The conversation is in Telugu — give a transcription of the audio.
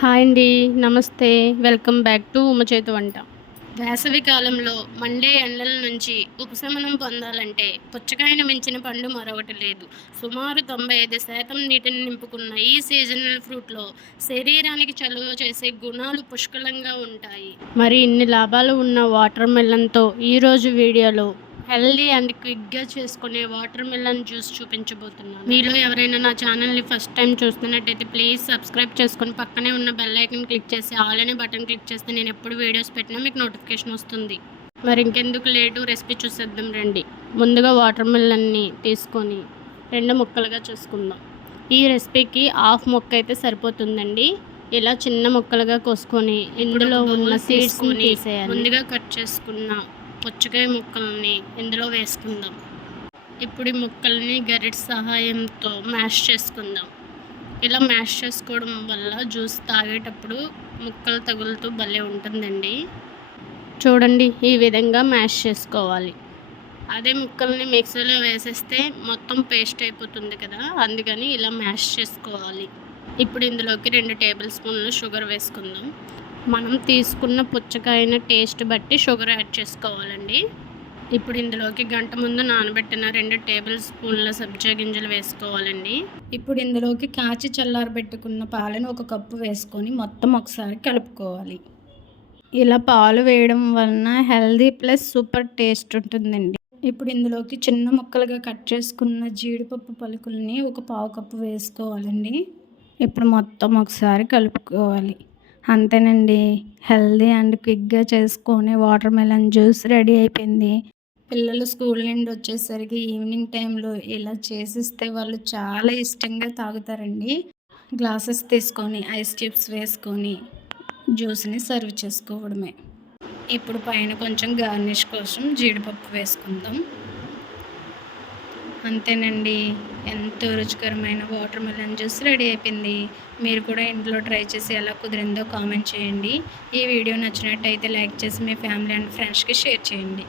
హాయ్ అండి నమస్తే. వెల్కమ్ బ్యాక్ టు ఉమ్మ వంట. వేసవి కాలంలో మండే ఎండల నుంచి ఉపశమనం పొందాలంటే పుచ్చకాయను మించిన పండు మరొకటి లేదు. సుమారు తొంభై ఐదు శాతం నీటిని నింపుకున్న ఈ సీజనల్ ఫ్రూట్లో శరీరానికి చలువ చేసే గుణాలు పుష్కలంగా ఉంటాయి. మరి ఇన్ని లాభాలు ఉన్న వాటర్ మెలన్తో ఈరోజు వీడియోలో హెల్దీ అండ్ క్విక్గా చేసుకునే వాటర్ మిలన్ జ్యూస్ చూపించబోతున్నాను. మీలో ఎవరైనా నా ఛానల్ని ఫస్ట్ టైం చూస్తున్నట్టయితే ప్లీజ్ సబ్స్క్రైబ్ చేసుకొని పక్కనే ఉన్న బెల్ ఐకన్ క్లిక్ చేసి ఆల్ అనే బటన్ క్లిక్ చేస్తే నేను ఎప్పుడు వీడియోస్ పెట్టినా మీకు నోటిఫికేషన్ వస్తుంది. మరి ఇంకెందుకు లేటు? రెసిపీ చూసేద్దాం రండి. ముందుగా వాటర్ మిలన్ని తీసుకొని రెండు ముక్కలుగా చేసుకుందాం. ఈ రెసిపీకి హాఫ్ ముక్క అయితే సరిపోతుందండి. ఇలా చిన్న ముక్కలుగా కోసుకొని ఇందులో ఉన్న సీడ్స్ తీసేయాలి. ముందుగా కట్ చేసుకున్న పుచ్చకాయ ముక్కల్ని ఇందులో వేసుకుందాం. ఇప్పుడు ఈ ముక్కల్ని గరిట సహాయంతో మ్యాష్ చేసుకుందాం. ఇలా మ్యాష్ చేసుకోవడం వల్ల జ్యూస్ తాగేటప్పుడు ముక్కలు తగులుతూ భలే ఉంటుందండి. చూడండి ఈ విధంగా మ్యాష్ చేసుకోవాలి. అదే ముక్కల్ని మిక్సీలో వేసేస్తే మొత్తం పేస్ట్ అయిపోతుంది కదా అందుకని ఇలా మ్యాష్ చేసుకోవాలి. ఇప్పుడు ఇందులోకి రెండు టేబుల్ స్పూన్లు షుగర్ వేసుకుందాం. మనం తీసుకున్న పుచ్చకాయన టేస్ట్ బట్టి షుగర్ యాడ్ చేసుకోవాలండి. ఇప్పుడు ఇందులోకి గంట ముందు నానబెట్టిన రెండు టేబుల్ స్పూన్ల సబ్జా గింజలు వేసుకోవాలండి. ఇప్పుడు ఇందులోకి కాచి చల్లారబెట్టుకున్న పాలను ఒక కప్పు వేసుకొని మొత్తం ఒకసారి కలుపుకోవాలి. ఇలా పాలు వేయడం వలన హెల్దీ ప్లస్ సూపర్ టేస్ట్ ఉంటుందండి. ఇప్పుడు ఇందులోకి చిన్న ముక్కలుగా కట్ చేసుకున్న జీడిపప్పు పలుకుల్ని ఒక పావు కప్పు వేసుకోవాలండి. ఇప్పుడు మొత్తం ఒకసారి కలుపుకోవాలి. అంతేనండి. హెల్దీ అండ్ క్విక్గా చేసుకొని వాటర్ మెలన్ జ్యూస్ రెడీ అయిపోయింది. పిల్లలు స్కూల్ నుండి వచ్చేసరికి ఈవినింగ్ టైంలో ఇలా చేసిస్తే వాళ్ళు చాలా ఇష్టంగా తాగుతారండి. గ్లాసెస్ తీసుకొని ఐస్ క్యూబ్స్ వేసుకొని జ్యూస్ని సర్వ్ చేసుకోవడమే. ఇప్పుడు పైన కొంచెం గార్నిష్ కోసం జీడిపప్పు వేసుకుందాం. అంతేనండి. ఎంతో రుచికరమైన వాటర్ మెలన్ జ్యూస్ రెడీ అయిపోయింది. మీరు కూడా ఇంట్లో ట్రై చేసి ఎలా కుదిరిందో కామెంట్ చేయండి. ఈ వీడియో నచ్చినట్టయితే లైక్ చేసి మీ ఫ్యామిలీ అండ్ ఫ్రెండ్స్కి షేర్ చేయండి.